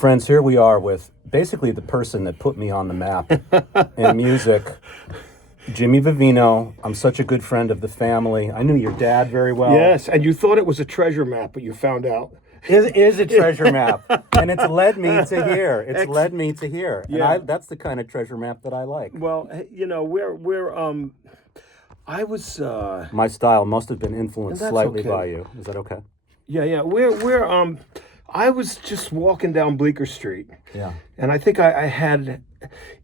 Friends, here we are with basically the person that put me on the map in music, Jimmy Vivino. I'm such a good friend of the family. I knew your dad very well. Yes, and you thought it was a treasure map, but you found out. It is a treasure map, and it's led me to here. Led me to here, Yeah. and that's the kind of treasure map that I like. Well, you know, I was. My style must have been influenced That's slightly okay. by you. Is that okay? Yeah. I was just walking down Bleecker Street. Yeah. And I think I had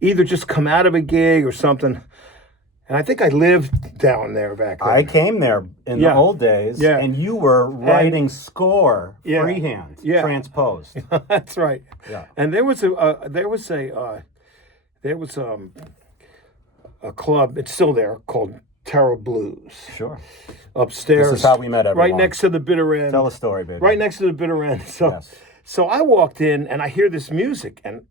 either just come out of a gig or something. And I think I lived down there back then. I came there in the old days, Yeah. and you were writing score Yeah. freehand, Yeah. transposed. That's right. Yeah. And there was a club. It's still there called Terra Blues Sure. upstairs. This is how we met everyone. Right next to the bitter end. Tell a story, baby. Right next to the bitter end. So, Yes. so I walked in and I hear this music, and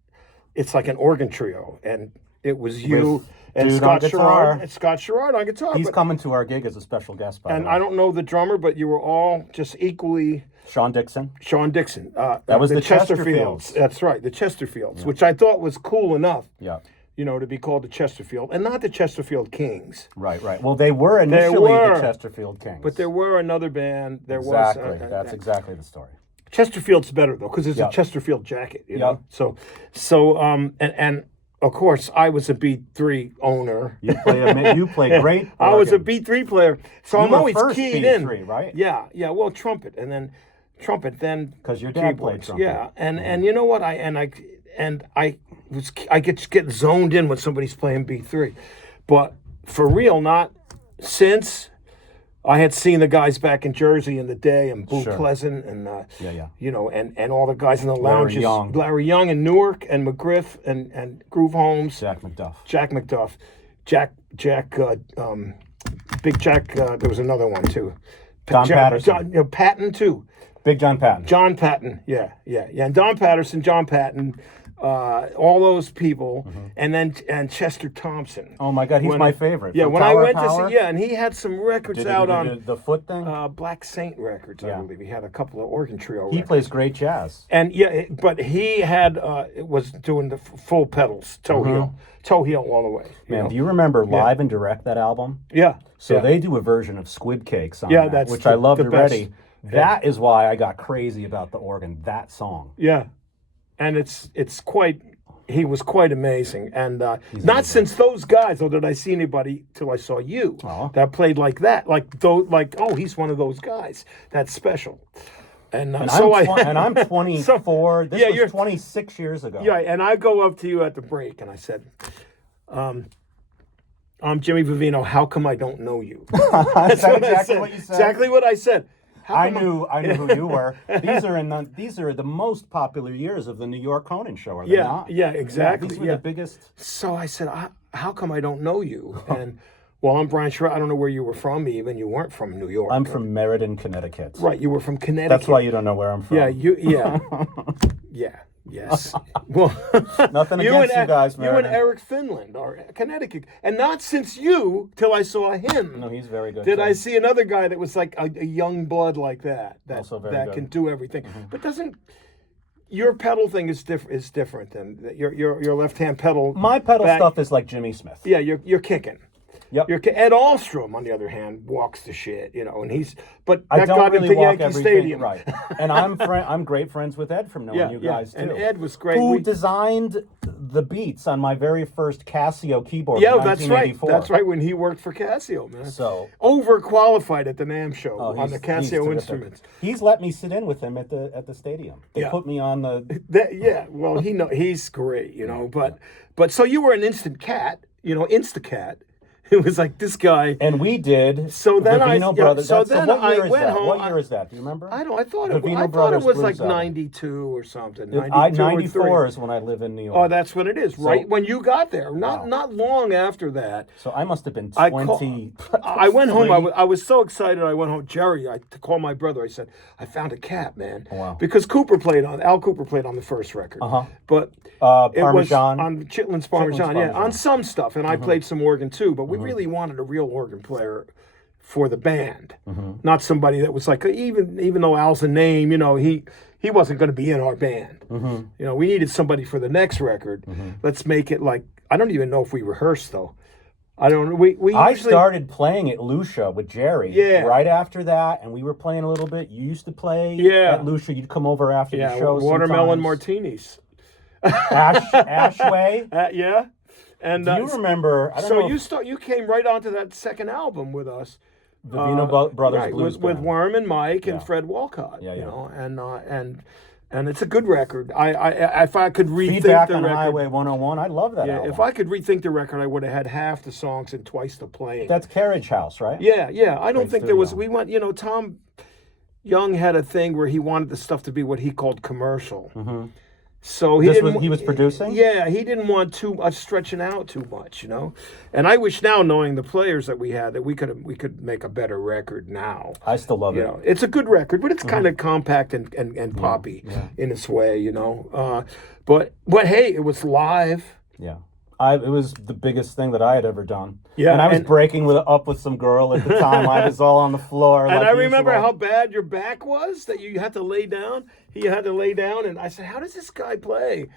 it's like an organ trio, and it was you With and dude Scott on guitar. Charette. And Scott Charette on guitar. He's but- coming to our gig as a special guest, by and the way. I don't know the drummer, but you were all just equally Sean Dixon. Sean Dixon. That was the Chesterfields. Chesterfields. That's right, the Chesterfields, which I thought was cool enough. Yeah. You know, to be called the Chesterfield, and not the Chesterfield Kings. Right. Well, they were initially were. the Chesterfield Kings. But there were another band. There exactly. was. That's exactly the story. Chesterfield's better though, because it's Yeah. a Chesterfield jacket. You Yeah. know. And of course I was a B3 owner. You play great. I was a organ. B3 player, so You I'm were always first keyed B3, in. right? Yeah. Well, trumpet, then 'Cause your dad played keyboards. trumpet. Yeah, and you know what? I get zoned in when somebody's playing B3, but for real, not since. I had seen the guys back in Jersey in the day, and Boo Sure. Pleasant, and Yeah. you know, and all the guys in the Larry lounges, Young. Larry Young and Newark and McGriff and Groove Holmes, Jack McDuff. Jack McDuff, Big Jack. There was another one too. Don Patterson. Patton too. Big John Patton. John Patton, yeah, and Don Patterson, John Patton, all those people, and Chester Thompson. Oh my God, he's my favorite. Yeah, From when I Tower went Power? to see, and he had some records out on the foot thing. Black Saint Records, I Yeah. believe. He had a couple of organ trio. He records. plays great jazz. And but he had was doing the full pedals, toe heel all the way. Man, know? do you remember Live and Direct, that album? Yeah. So yeah. they do a version of Squid Cakes on Yeah, that, that's which the- I loved the best. already. That is why I got crazy about the organ, that song. Yeah, and it's quite. He was quite amazing, and not amazing. since those guys, or did I see anybody till I saw you Aw. that played like that, he's one of those guys. That's special. And And, so I'm 24. This you're was 26 years ago. yeah, and I go up to you at the break, and I said, I'm Jimmy Vivino. How come I don't know you? Is that I exactly said. what you said? Exactly what I said. How I come knew who you were. These are the most popular years of the New York Conan show, are they not? Yeah, exactly. These were yeah. the biggest. So I said, how come I don't know you? And well, I'm Brian Charette. I don't know where you were from. Even you weren't from New York. I'm from Meriden, Connecticut. Right, you were from Connecticut. That's why you don't know where I'm from. Yeah, yeah. Yes. Well, Nothing against you guys, You and Meriden. Eric Finland are Connecticut, and not since you till I saw him. No, he's very good. Did too. I see another guy that was like a young blood like that Also very that good. can do everything, but doesn't. Your pedal thing is different than your left hand pedal. My pedal back- stuff is like Jimmy Smith. Yeah, you're kicking. Yep. Ed Alstrom, on the other hand, walks the shit, and he's. But I that don't got really into walk Yankee everything Stadium, right. And I'm great friends with Ed from knowing you guys too. And Ed was great. Who designed the beats on my very first Casio keyboard? Yeah, in that's right. 1984. That's right. When he worked for Casio, man. So overqualified at the NAMM show on the he's Casio terrific. instruments. He's let me sit in with him at the stadium. They Yeah. put me on the. Well, he's great, But so you were an instant cat, Instacat. It was like this guy. And we did. So then Vivino Brothers. so That's- then what year I is went that? home. What year is that? Do you remember? I don't. I thought Vivino it Brothers was Blues like album. 92 or something. 92 94 or 3. is when I live in New York. Oh, that's what it is, right? When you got there, not long after that. So I must have been I 20. I went home. I was so excited. I went home. Jerry, to call my brother. I said, I found a cat, man. Oh, wow. Because Al Cooper played on the first record. But it was Parmesan. on Chitlin's Parmesan. Yeah, on some stuff. And I played some organ too. But we really wanted a real organ player for the band, not somebody that was like, even though Al's a name, he he wasn't going to be in our band. Mm-hmm. You know, we needed somebody for the next record. Mm-hmm. Let's make it like, I don't even know if we rehearsed though. I don't. We I usually started playing at Lucia with Jerry. Yeah. Right after that, and we were playing a little bit. You used to play Yeah. at Lucia. You'd come over after yeah the show. watermelon sometimes. martinis. Ashway. Yeah. And Do you remember? I don't know. you came right onto that second album with us. Vivino Brothers Right, Blues with Band. Worm and Mike and Yeah. Fred Walcott. Yeah, You yeah. know, and it's a good record. I if I could rethink Feedback the on record. Highway 101. I love that Yeah, album. if I could rethink the record, I would have had half the songs and twice the playing. That's Carriage House, right? Yeah. I don't Great think there was. studio. We went. You know, Tom Young had a thing where he wanted the stuff to be what he called commercial. Mm-hmm. So he He was producing? Yeah, he didn't want too much stretching out too much, you know. And I wish now, knowing the players that we had, that we could make a better record now. I still love You it. know, it's a good record, but it's kind of compact and poppy in its way, you know. But hey, it was live. Yeah. It was the biggest thing that I had ever done. Yeah, and I was and- breaking up with some girl at the time. I was all on the floor. And like I remember usual. how bad your back was, that you had to lay down. He had to lay down, and I said, "How does this guy play?"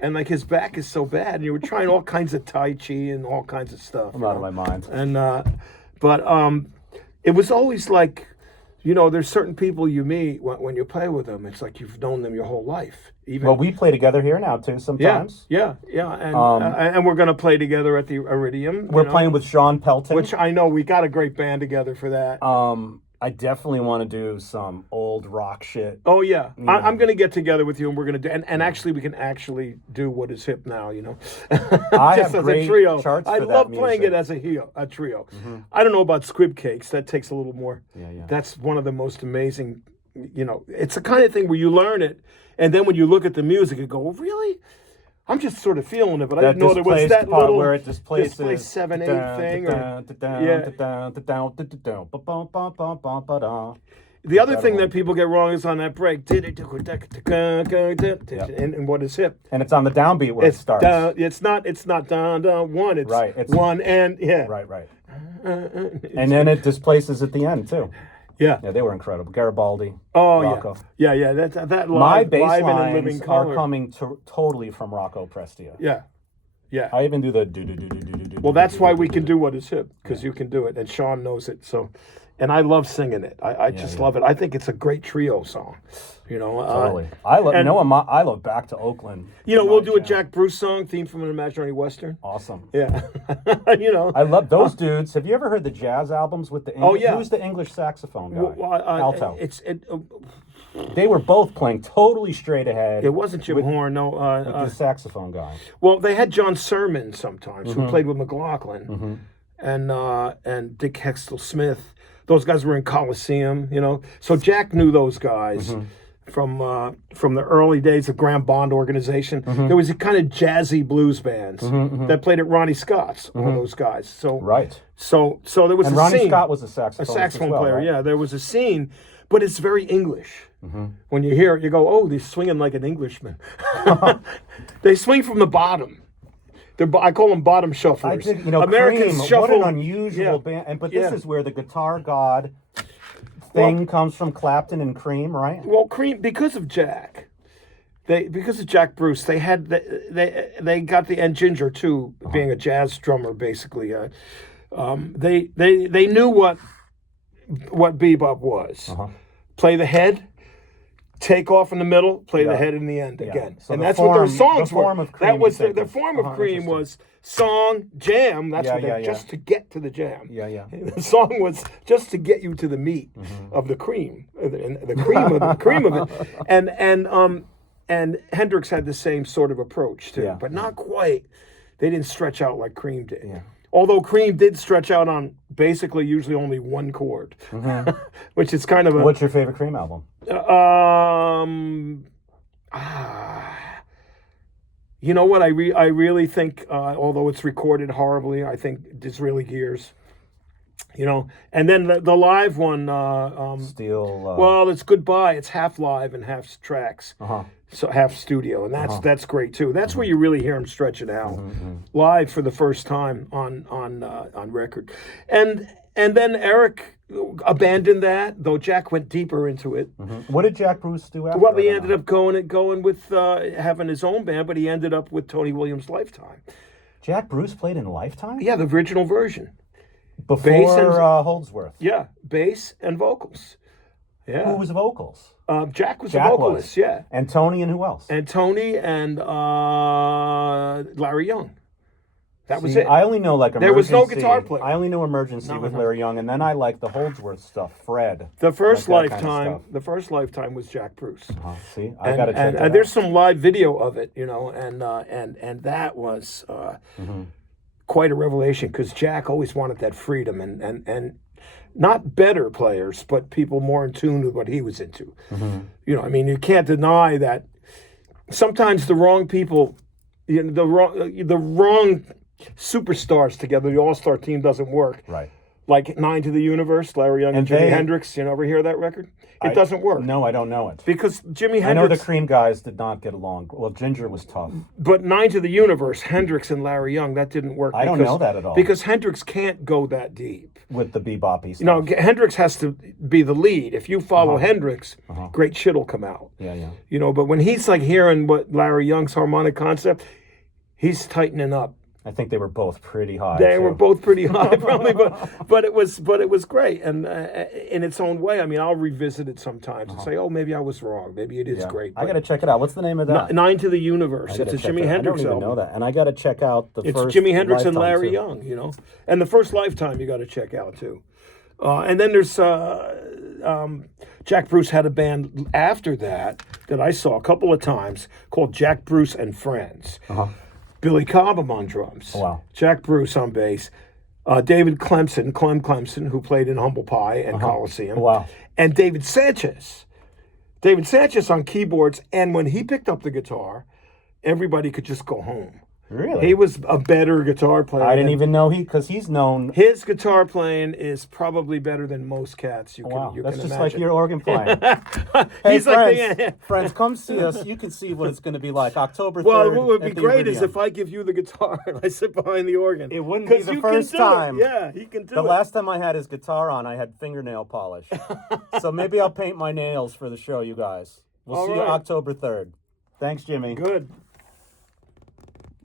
And like his back is so bad, and you were trying all kinds of Tai Chi and all kinds of stuff. I'm out of my mind. And but it was always like, you know, there's certain people you meet when you play with them. It's like you've known them your whole life. Even Well, we play together here now too sometimes. yeah, and we're gonna play together at the Iridium. We're playing with Sean Pelton. which I know we got a great band together for that. I definitely want to do some old rock shit. Oh yeah, I'm going to get together with you, and we're going to do, and actually we can actually do what is hip now, you know. I Just have as great a trio. charts I for that love playing music. it as a trio. I don't know about Squib Cakes. That takes a little more. Yeah. That's one of the most amazing. You know, it's the kind of thing where you learn it, and then when you look at the music, you go, oh, "Really?" I'm just sort of feeling it, but I didn't know there was displaced that part little where it displaces 7/8 thing. Yeah. The other thing that people get wrong is on that break. And what is hip? And it's on the downbeat where it starts. It's not down one. It's Right, it's- one and yeah. Right. And then it displaces at the end too. Yeah. Yeah, they were incredible. Garibaldi. Oh Rocco. yeah. That My live, bass live and in living lines color. are coming totally from Rocco Prestia. Yeah. I even do the Well, that's why we can do what is hip, because you can do it, and Sean knows it. So, and I love singing it. I just love it. I think it's a great trio song. You know, Totally. I love. and- I love Back to Oakland. You know, we'll My do a jam. Jack Bruce song, theme from an imaginary western. Awesome. Yeah, you know. I love those dudes. Have you ever heard the jazz albums with the English? yeah. Who's the English saxophone guy? Alto. Alto. They were both playing totally straight ahead. It wasn't Jim Horn, no. The saxophone guy. Well, they had John Sermon sometimes, who played with McLaughlin, and Dick Hextall Smith. Those guys were in Coliseum, you know. So Jack knew those guys from the early days of Graham Bond Organization. There was a kind of jazzy blues bands that played at Ronnie Scott's. All those guys. So Right. So there was And a Ronnie scene. Scott was a A saxophone. saxophone as well, player, right? yeah. There was a scene, but it's very English. When you hear it, you go, "Oh, they're swinging like an Englishman." They swing from the bottom. I call them bottom shufflers. I did, Americans Cream, shuffle. what an unusual band. But this Yeah. is where the guitar god thing comes from, Clapton and Cream, right? Well, Cream, because of Jack. Because of Jack Bruce, they had they got the and Ginger too, being a jazz drummer basically. They knew what bebop was. Play the head, take off in the middle, play the head in the end again. So and the that's what their form- songs the form were. of Cream, That was you think the was- form of Cream interesting. was song, jam. That's Yeah, what yeah, just to get to the jam. Yeah. The song was just to get you to the meat of the cream, the cream of it, and Hendrix had the same sort of approach too, Yeah. but not quite. They didn't stretch out like Cream did. Yeah. Although Cream did stretch out on basically usually only one chord, which is kind of a. What's your favorite Cream album? You know what? I really think, although it's recorded horribly, I think Disraeli Gears. You know, and then the live one. Steel. Well, it's Goodbye. It's half live and half tracks. So half studio, and that's great too. That's where you really hear him stretch it out live for the first time on record. And then Eric abandoned that, though Jack went deeper into it. What did Jack Bruce do after? Well, I he don't ended know. up going with having his own band, but he ended up with Tony Williams' Lifetime. Jack Bruce played in Lifetime? Yeah, the original version. Before Bass and- Holdsworth. Yeah, bass and vocals. Yeah. Who was vocals? Jack was Jack the vocalist, was. yeah. And Tony and who else? And Tony and Larry Young. That was See, it. I only know like Emergency. There was no guitar player. I only knew Emergency with Larry Young, and then I like the Holdsworth stuff, Fred. The first like that kind of Lifetime, stuff. the first Lifetime was Jack Bruce. See, I gotta check it out. And there's some live video of it, and that was quite a revelation because Jack always wanted that freedom and not better players, but people more in tune with what he was into. I mean, you can't deny that sometimes the wrong people, the wrong superstars together, the all-star team doesn't work. Right. Like Nine to the Universe, Larry Young and Jimi Hendrix. You ever hear that record? It doesn't work. No, I don't know it. Because Jimi Hendrix... I know the Cream guys did not get along. Well, Ginger was tough. But Nine to the Universe, Hendrix and Larry Young, that didn't work. I don't know that at all. Because Hendrix can't go that deep. With the beboppy stuff. No, Hendrix has to be the lead. If you follow Hendrix, great shit will come out. Yeah. But when he's like hearing what Larry Young's harmonic concept, he's tightening up. I think they were both pretty high. They too. were both pretty high, probably, but it was great, and in its own way. I mean, I'll revisit it sometimes and say, "Oh, maybe I was wrong. Maybe it is great." I got to check it out. What's the name of that? Nine to the Universe. It's a Jimi Hendrix I don't even album. know that, and I got to check out the It's first. Jimi Hendrix and Lifetime, Larry too. Young, and the first Lifetime you got to check out too. And then there's Jack Bruce had a band after that I saw a couple of times called Jack Bruce and Friends. Billy Cobham on drums. Oh, wow. Jack Bruce on bass. David Clem Clemson, who played in Humble Pie and Coliseum. Oh, wow. And David Sanchez. David Sanchez on keyboards. And when he picked up the guitar, everybody could just go home. Really? He was a better guitar player. I didn't even know because he's known. His guitar playing is probably better than most cats you can Wow, that's imagine. just like your organ playing. He's friends, like friends, come see us. You can see what it's going to be like October 3rd. Well, what would be at the great is Iridium. if I give you the guitar and I sit behind the organ. It wouldn't be 'Cause the you first can do it. time. Yeah, he can do The it. last time I had his guitar on, I had fingernail polish. So maybe I'll paint my nails for the show, you guys. We'll All see you right. October 3rd. Thanks, Jimmy. Good.